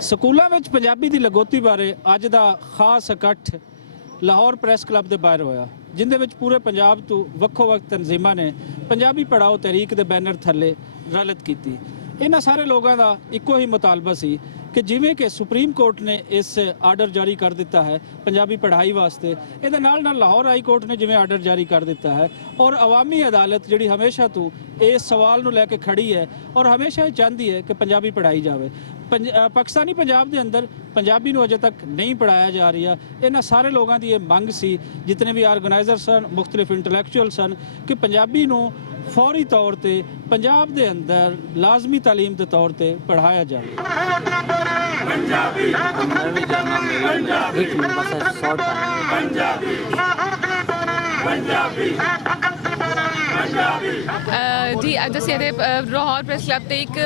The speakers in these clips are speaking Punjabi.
ਸਕੂਲਾਂ ਵਿੱਚ ਪੰਜਾਬੀ ਦੀ ਲਗੋਤੀ ਬਾਰੇ ਅੱਜ ਦਾ ਖਾਸ ਇਕੱਠ ਲਾਹੌਰ ਪ੍ਰੈਸ ਕਲੱਬ ਦੇ ਬਾਹਰ ਹੋਇਆ, ਜਿੰਦੇ ਵਿੱਚ ਪੂਰੇ ਪੰਜਾਬ ਤੋਂ ਵੱਖੋ-ਵੱਖ ਤਨਜ਼ੀਮਾਂ ਨੇ ਪੰਜਾਬੀ ਪੜ੍ਹਾਓ ਤਹਿਰੀਕ ਦੇ ਬੈਨਰ ਥੱਲੇ ਰਲਤ ਕੀਤੀ। ਇਹਨਾਂ ਸਾਰੇ ਲੋਕਾਂ ਦਾ ਇੱਕੋ ਹੀ ਮੁਤਾਲਬਾ ਸੀ ਕਿ ਜਿਵੇਂ ਕਿ ਸੁਪਰੀਮ ਕੋਰਟ ਨੇ ਇਸ ਆਰਡਰ ਜਾਰੀ ਕਰ ਦਿੱਤਾ ਹੈ ਪੰਜਾਬੀ ਪੜ੍ਹਾਈ ਵਾਸਤੇ, ਇਹਦੇ ਨਾਲ ਲਾਹੌਰ ਹਾਈ ਕੋਰਟ ਨੇ ਜਿਵੇਂ ਆਰਡਰ ਜਾਰੀ ਕਰ ਦਿੱਤਾ ਹੈ ਔਰ ਅਵਾਮੀ ਅਦਾਲਤ ਜਿਹੜੀ ਹਮੇਸ਼ਾ ਤੋਂ ਇਸ ਸਵਾਲ ਨੂੰ ਲੈ ਕੇ ਖੜੀ ਹੈ ਔਰ ਹਮੇਸ਼ਾ ਹੀ ਚਾਹੁੰਦੀ ਹੈ ਕਿ ਪੰਜਾਬੀ ਪੜ੍ਹਾਈ ਜਾਵੇ। ਪਾਕਿਸਤਾਨੀ ਪੰਜਾਬ ਦੇ ਅੰਦਰ ਪੰਜਾਬੀ ਨੂੰ ਅਜੇ ਤੱਕ ਨਹੀਂ ਪੜ੍ਹਾਇਆ ਜਾ ਰਿਹਾ। ਇਹਨਾਂ ਸਾਰੇ ਲੋਕਾਂ ਦੀ ਇਹ ਮੰਗ ਸੀ, ਜਿਤਨੇ ਵੀ ਆਰਗੇਨਾਈਜ਼ਰ ਸਨ, ਮੁਖਤਲਿਫ ਇੰਟਲੈਕਚੁਅਲ ਸਨ, ਕਿ ਪੰਜਾਬੀ ਨੂੰ ਫੌਰੀ ਤੌਰ ਤੇ ਪੰਜਾਬ ਦੇ ਅੰਦਰ ਲਾਜ਼ਮੀ ਤਾਲੀਮ ਦੇ ਤੌਰ ਤੇ ਪੜ੍ਹਾਇਆ ਜਾਵੇ। जी अज असीं लाहौर प्रेस क्लब ते एक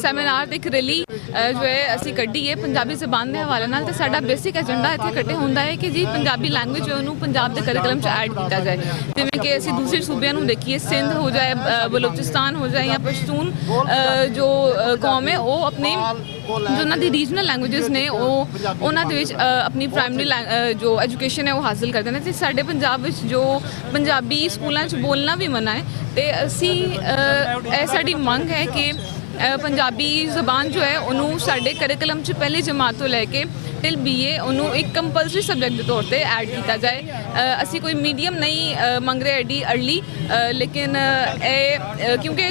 सैमीनार ते एक रैली जो है असीं कड्ढी है पंजाबी ज़बान के हवाले नाल। ते साडा बेसिक एजेंडा इत्थे इकट्ठे हुंदा है कि जी पंजाबी लैंग्वेज उहनूं पंजाब दे करिकुलम च ऐड किया जाए। जिवें कि असीं दूसरे सूबियां नूं देखिए, सिंध हो जाए, बलोचिस्तान हो जाए या पश्तून जो कौम है वो अपने जो उन्हां दी रीजनल लैंग्वेजेस ने उन्हां दे विच अपनी प्राइमरी जो एजुकेशन है वो हासिल करदे ने। ते साडे पंजाब विच जो पंजाबी स्कूलां च बोलना भी मना है। ते असी साडी मंग है कि पंजाबी ज़बान जो है उन्होंने साडे करिकुलम च पहली जमात तो लैके टिल BA उन्होंने एक कंपलसरी सबजैक्ट के तौर पर ऐड किया जाए। असी कोई मीडियम नहीं मंग रहे एडी अर्ली, लेकिन क्योंकि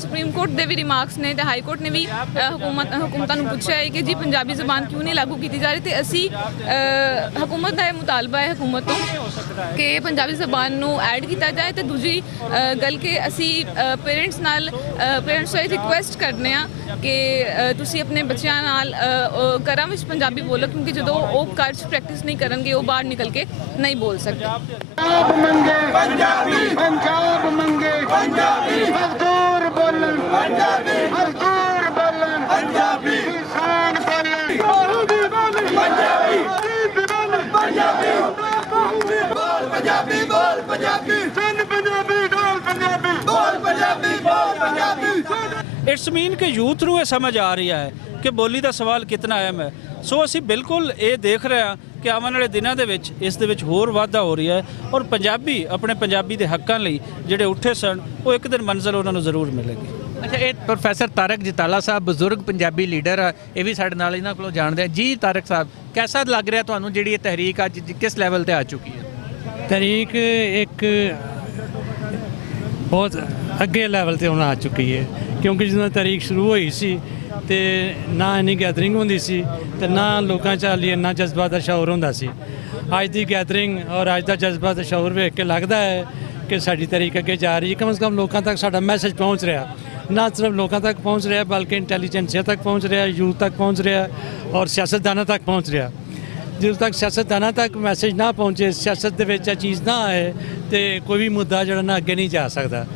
सुप्रीम कोर्ट के भी रिमार्क्स ने ते हाई कोर्ट ने भी हुकूमतां नूं पुछया है कि जी पंजाबी ज़बान क्यों नहीं लागू की जा रही। तो असी हुकूमत का मुतालबा है हुकूमत तो कि पंजाबी ज़बान नूं ऐड किया जाए। तो दूजी गल कि असी पेरेंट्स तो रिक्वेस्ट करने कि तुसी अपने बच्चों नाल घरां विच पंजाबी बोलो, क्योंकि जो वो घर च प्रैक्टिस नहीं करेंगे वो बाहर निकल के नहीं बोल सकते। पंजाब मंगे पंजाबी, पंजाब मंगे पंजाबी, मजदूर बोलन पंजाबी, मजदूर बोलन पंजाबी, किसान बोलन पंजाबी, पंजाबी बोल पंजाबी, बोल पंजाबी, सुन पंजाबी, बोल पंजाबी, बोल पंजाबी, बोल पंजाबी। इट्स मीन कि यूथ ਨੂੰ ਇਹ ਸਮਝ ਆ ਰਿਹਾ ਹੈ ਕਿ ਬੋਲੀ ਦਾ ਸਵਾਲ ਕਿੰਨਾ ਅਹਿਮ ਹੈ। ਸੋ ਅਸੀਂ ਬਿਲਕੁਲ ਇਹ ਦੇਖ ਰਹੇ ਹਾਂ ਕਿ ਆਉਣ ਵਾਲੇ ਦਿਨਾਂ ਦੇ ਵਿੱਚ ਇਸ ਦੇ ਵਿੱਚ ਹੋਰ ਵਾਧਾ ਹੋ ਰਿਹਾ ਹੈ ਔਰ ਪੰਜਾਬੀ ਆਪਣੇ ਪੰਜਾਬੀ ਦੇ ਹੱਕਾਂ ਲਈ ਜਿਹੜੇ ਉੱਠੇ ਸਨ ਉਹ ਇੱਕ ਦਿਨ ਮੰਜ਼ਿਲ ਉਹਨਾਂ ਨੂੰ ਜ਼ਰੂਰ ਮਿਲੇਗੀ। ਅੱਛਾ, ਇਹ ਪ੍ਰੋਫੈਸਰ ਤਾਰਕ ਜਤਾਲਾ ਸਾਹਿਬ ਬਜ਼ੁਰਗ ਪੰਜਾਬੀ ਲੀਡਰ ਆ, ਇਹ ਵੀ ਸਾਡੇ ਨਾਲ ਇਹਨਾਂ ਕੋਲੋਂ ਜਾਣਦੇ ਆ ਜੀ। ਤਾਰਕ ਸਾਹਿਬ, कैसा ਲੱਗ ਰਿਹਾ ਤੁਹਾਨੂੰ ਜਿਹੜੀ ਇਹ ਤਹਿਰੀਕ ਅੱਜ ਕਿਸ ਲੈਵਲ ਤੇ ਆ ਚੁੱਕੀ ਹੈ? ਤਹਿਰੀਕ ਇੱਕ ਬਹੁਤ ਅੱਗੇ ਲੈਵਲ ਤੇ ਹੁਣ ਆ ਚੁੱਕੀ ਹੈ, ਕਿਉਂਕਿ ਜਦੋਂ ਤਹਿਰੀਕ ਸ਼ੁਰੂ ਹੋਈ ਸੀ ਤੇ ਨਾ ਇੰਨੀ ਗੈਦਰਿੰਗ ਹੁੰਦੀ ਸੀ ਤੇ ਨਾ ਲੋਕਾਂ 'ਚ ਹਾਲੇ ਇੰਨਾ ਜਜ਼ਬਾ ਦਾ ਸ਼ੌਰ ਹੁੰਦਾ ਸੀ। ਅੱਜ ਦੀ ਗੈਦਰਿੰਗ ਔਰ ਅੱਜ ਦਾ ਜਜ਼ਬਾ ਦਾ ਸ਼ੌਰ ਵੇਖ ਕੇ ਲੱਗਦਾ ਹੈ ਕਿ ਸਾਡੀ ਤਹਿਰੀਕ ਅੱਗੇ ਜਾ ਰਹੀ ਹੈ। ਕਮ ਸੇ ਕਮ ਲੋਕਾਂ ਤੱਕ ਸਾਡਾ ਮੈਸੇਜ ਪਹੁੰਚ ਰਿਹਾ, ਨਾ ਸਿਰਫ ਲੋਕਾਂ ਤੱਕ ਪਹੁੰਚ ਰਿਹਾ ਬਲਕਿ ਇੰਟੈਲੀਜੈਂਸੀਆ ਤੱਕ ਪਹੁੰਚ ਰਿਹਾ, ਯੂਥ ਤੱਕ ਪਹੁੰਚ ਰਿਹਾ ਔਰ ਸਿਆਸਤਦਾਨਾਂ ਤੱਕ ਪਹੁੰਚ ਰਿਹਾ। ਜਦੋਂ ਤੱਕ ਸਿਆਸਤਦਾਨਾਂ ਤੱਕ ਮੈਸੇਜ ਨਾ ਪਹੁੰਚੇ, ਸਿਆਸਤ ਦੇ ਵਿੱਚ ਇਹ ਚੀਜ਼ ਨਾ ਆਏ ਤੇ ਕੋਈ ਵੀ ਮੁੱਦਾ ਜਿਹੜਾ ਨਾ ਅੱਗੇ ਨਹੀਂ ਜਾ ਸਕਦਾ।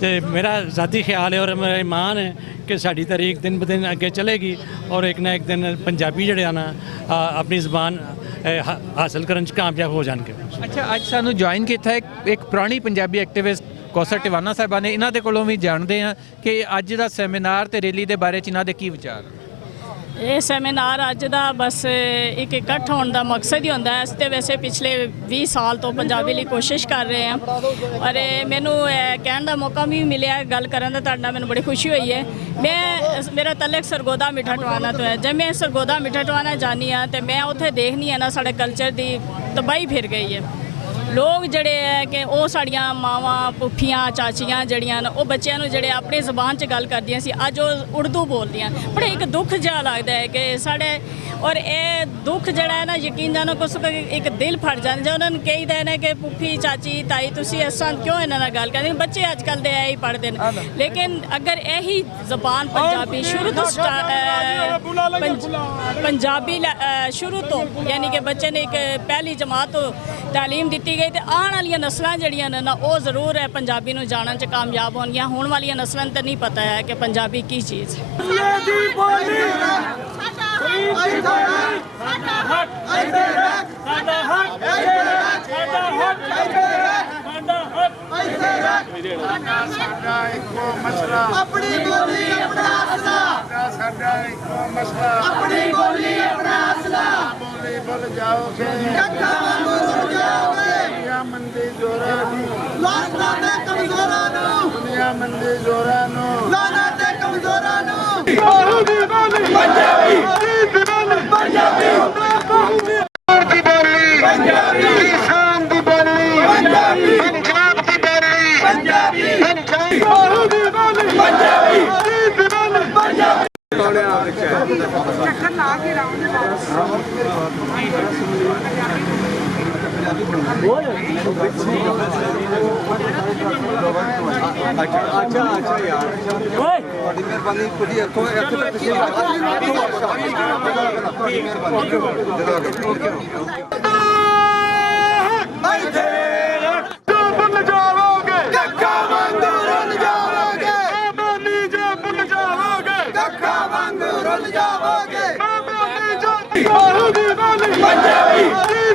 ਤੇ ਮੇਰਾ ਜ਼ਾਤੀ ਖਿਆਲ ਹੈ ਔਰ ਮੇਰਾ ਈਮਾਨ ਹੈ ਕਿ ਸਾਡੀ ਤਹਿਰੀਕ ਦਿਨ ਬ ਦਿਨ ਅੱਗੇ ਚਲੇਗੀ ਔਰ ਇੱਕ ਨਾ ਇੱਕ ਦਿਨ ਪੰਜਾਬੀ ਜਿਹੜੇ ਆ ਨਾ ਆਪਣੀ ਜ਼ਬਾਨ ਹਾਸਲ ਕਰਨ 'ਚ ਕਾਮਯਾਬ ਹੋ ਜਾਣਗੇ। ਅੱਛਾ, ਅੱਜ ਸਾਨੂੰ ਜੁਆਇਨ ਕੀਤਾ ਇੱਕ ਪੁਰਾਣੀ ਪੰਜਾਬੀ ਐਕਟਿਵਿਸਟ ਕੌਸਰ ਟਿਵਾਣਾ ਸਾਹਿਬਾਂ ਨੇ। ਇਹਨਾਂ ਦੇ ਕੋਲੋਂ ਵੀ ਜਾਣਦੇ ਹਾਂ ਕਿ ਅੱਜ ਦਾ ਸੈਮੀਨਾਰ ਤੇ ਰੈਲੀ ਦੇ ਬਾਰੇ 'ਚ ਇਹਨਾਂ ਦੇ ਕੀ ਵਿਚਾਰ? ਇਹ ਸੈਮੀਨਾਰ ਅੱਜ ਦਾ ਬਸ ਇੱਕ ਇਕੱਠ ਹੋਣ ਦਾ ਮਕਸਦ ਹੀ ਹੁੰਦਾ ਹੈ। ਅਸੀਂ ਤਾਂ ਵੈਸੇ ਪਿਛਲੇ 20 ਸਾਲ ਤੋਂ ਪੰਜਾਬੀ ਲਈ ਕੋਸ਼ਿਸ਼ ਕਰ ਰਹੇ ਹਾਂ ਔਰ ਮੈਨੂੰ ਕਹਿਣ ਦਾ ਮੌਕਾ ਵੀ ਮਿਲਿਆ, ਗੱਲ ਕਰਨ ਦਾ ਤੁਹਾਡੇ ਨਾਲ ਮੈਨੂੰ ਬੜੀ ਖੁਸ਼ੀ ਹੋਈ ਹੈ। ਮੇਰਾ ਤਲਕ ਸਰਗੋਦਾ ਮਿੱਠਾ ਟਵਾਣਾ ਤੋਂ ਹੈ। ਜਦ ਮੈਂ ਸਰਗੋਦਾ ਮਿੱਠਾ ਟਵਾਣਾ ਜਾਂਦੀ ਹਾਂ ਤੇ ਮੈਂ ਉੱਥੇ ਦੇਖਦੀ ਹਾਂ ਨਾ ਸਾਡੇ ਕਲਚਰ ਦੀ ਤਬਾਹੀ ਫਿਰ ਗਈ ਹੈ। ਲੋਕ ਜਿਹੜੇ ਹੈ ਕਿ ਉਹ ਸਾਡੀਆਂ ਮਾਵਾਂ, ਪੁੱਫੀਆਂ, ਚਾਚੀਆਂ ਜਿਹੜੀਆਂ ਨੇ ਉਹ ਬੱਚਿਆਂ ਨੂੰ ਜਿਹੜੇ ਆਪਣੀ ਜ਼ਬਾਨ 'ਚ ਗੱਲ ਕਰਦੀਆਂ ਸੀ, ਅੱਜ ਉਹ ਉਰਦੂ ਬੋਲਦੀਆਂ। ਬੜਾ ਇੱਕ ਦੁੱਖ ਜਿਹਾ ਲੱਗਦਾ ਹੈ ਕਿ ਸਾਡੇ ਔਰ ਇਹ ਦੁੱਖ ਜਿਹੜਾ ਹੈ ਨਾ ਯਕੀਨ ਜਾਣੋ ਕੁਛ ਇੱਕ ਦਿਲ ਫੜ ਜਾਂਦਾ। ਉਹਨਾਂ ਨੂੰ ਕਹੀਦਾ ਨੇ ਕਿ ਪੁੱਫੀ, ਚਾਚੀ, ਤਾਈ ਤੁਸੀਂ ਇਸ ਤਰ੍ਹਾਂ ਕਿਉਂ ਇਹਨਾਂ ਨਾਲ ਗੱਲ ਕਰਦੇ? ਬੱਚੇ ਅੱਜ ਕੱਲ੍ਹ ਦੇ ਇਹ ਹੀ ਪੜ੍ਹਦੇ ਨੇ। ਲੇਕਿਨ ਅਗਰ ਇਹੀ ਜ਼ਬਾਨ ਪੰਜਾਬੀ ਸ਼ੁਰੂ ਤੋਂ ਪੰਜਾਬੀ ਸ਼ੁਰੂ ਤੋਂ ਯਾਨੀ ਕਿ ਬੱਚੇ ਨੇ ਇੱਕ ਪਹਿਲੀ ਜਮਾਤ ਤੋਂ ਤਾਲੀਮ ਦਿੱਤੀ ਗਈ ਕਰਾਂਗੇ ਤੇ ਆਉਣ ਵਾਲੀਆਂ ਨਸਲਾਂ ਜਿਹੜੀਆਂ ਨੇ ਨਾ ਉਹ ਜ਼ਰੂਰ ਹੈ ਪੰਜਾਬੀ ਨੂੰ ਜਾਣਨ 'ਚ ਕਾਮਯਾਬ ਹੋਣਗੀਆਂ। ਹੁਣ ਵਾਲੀਆਂ ਨਸਲਾਂ ਨੂੰ ਤਾਂ ਨਹੀਂ ਪਤਾ ਹੈ ਕਿ ਪੰਜਾਬੀ ਕੀ ਚੀਜ਼ ਹੈ। ਆਪਣੀ ਬੋਲੀ ਆਪਣਾ ਅਸਲਾ ਸਾਡਾ ਇੱਕੋ ਮਸਲਾ ਆਪਣੀ ਬੋਲੀ ਆਪਣਾ ਅਸਲਾ ਬੋਲੀ ਬੋਲ ਜਾਓਗੇ ਕੱਖਾਂ ਵਾਂਗੂ ਰੁੜ ਜਾਓਗੇ ਦੁਨੀਆ ਮੰਦੀ ਜ਼ੋਰਾਂ ਨੂੰ ਲਾਨਾ ਤੇ ਕਮਜ਼ੋਰਾਂ ਨੂੰ ਦੁਨੀਆ ਮੰਦੀ ਜ਼ੋਰਾਂ ਨੂੰ ਲਾਨਾ ਤੇ ਕਮਜ਼ੋਰਾਂ ਨੂੰ ਬਾਹੂ ਦੀ ਬੋਲੀ ਪੰਜਾਬੀ ਦੀ ਬੋਲੀ ਪੰਜਾਬੀ ਬਾਹੂ ਦੀ ਬੋਲੀ ਪੰਜਾਬੀ ਕਿਸਾਨ ਦੀ ਬੋਲੀ ਪੰਜਾਬੀ ਪੰਜਾਬ ਦੀ ਬੋਲੀ ਪੰਜਾਬੀ ਬਾਹੂ ਦੀ ਬੋਲੀ ਪੰਜਾਬੀ ਦੀ ਬੋਲੀ ਪੰਜਾਬੀ ਅੱਛਾ ਯਾਰ ਤੁਹਾਡੀ ਮਿਹਰਬਾਨੀ ਕੁਝ ਇੱਥੋਂ ਇੱਥੇ ਤੱਕ ਤੁਸੀਂ ਭੁੱਲ ਜਾਵੋਗੇ ਕੱਖਾਂ ਵਾਂਗੂ ਰੁੱਲ ਜਾਵੋਗੇ ਬਾਨੀ ਜੇ ਭੁੱਲ ਜਾਵੋਗੇ ਕੱਖਾਂ ਵਾਂਗੂ ਰੁੱਲ ਜਾਵੋਗੇ ਬਾਨੀ ਜੇ ਬਾਹੂ ਦੀ ਬੋਲੀ ਪੰਜਾਬੀ